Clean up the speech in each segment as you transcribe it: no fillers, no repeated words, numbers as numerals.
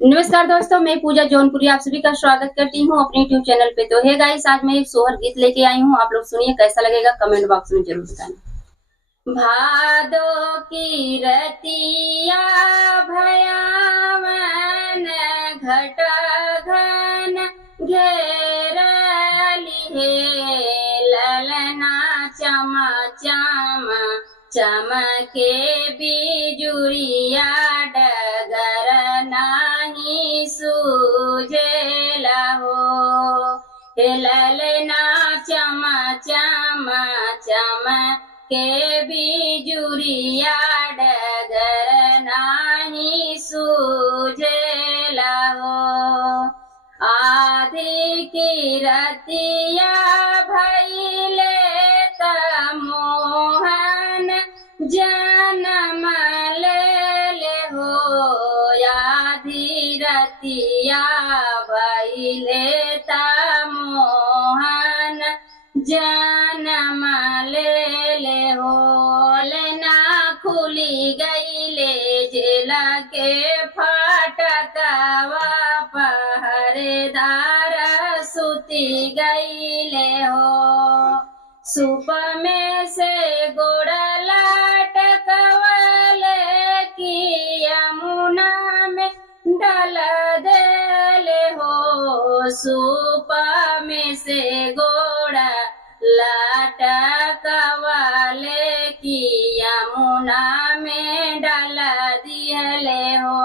नमस्कार दोस्तों, मैं पूजा जौनपुरी आप सभी का स्वागत करती हूँ अपने यूट्यूब चैनल पे। तो हे गाइस, आज मैं एक सोहर गीत लेके आई हूँ। आप लोग सुनिए, कैसा लगेगा कमेंट बॉक्स में जरूर बताना। भादो की रतिया भयावन घट घन घेरली हे, ललना चमा चमा चमके बिजुरिया, डगर नाही सूझेला हो। हे ललना चमा चमा चमके बिजुरिया, डगर नाही सूझेला हो। आधी की रतिया भइले त मोहन जनम ले हो। आधी रतिया भइले त मोहन जनम ले हो। लेना खुली गईले जेला के फाटकवा, पहरेदार सुती गईले हो। सूप में से गोड़ लटकवले की यमुना में डाल देले हो। सूप में से गोड़ लटकवले की यमुना में डाल दिहले हो।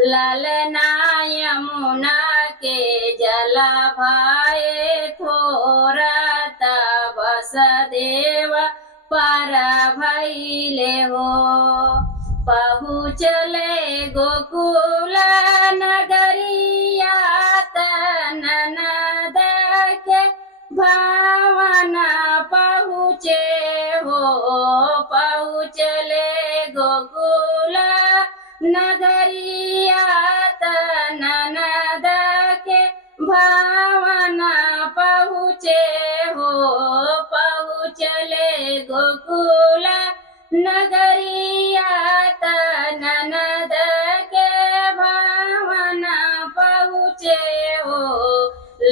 ललना यमुना के जला भाए थोरा, बस देव पार भइले हो। पहुँचले गोकुल नगरिया, ननद के भावन पहुँचे हो। पहुँचले गोकुल नगरिया, ननद के भावन पहुँचे हो। पहुँचले गोकुल नगरिया, ननद के भावन पहुँचे हो।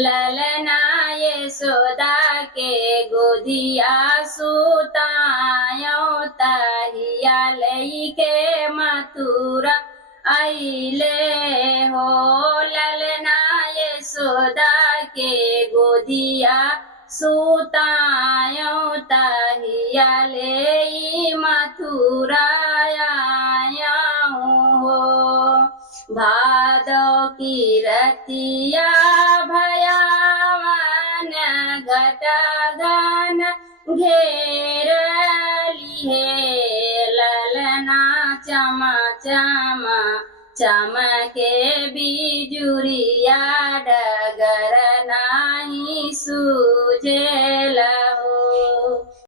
ललना यशोदा के गोदिया सुतायो, तहिया लइके मथुरा आइले हो। ललना यशोदा के गोदिया सुतायो, तहिया ले मथुरा आयो हो। भादो की रतिया भयावन घट घन घेरली हे, ललना चमा चमा चमके बिजुरिया, डगर नाही सूझे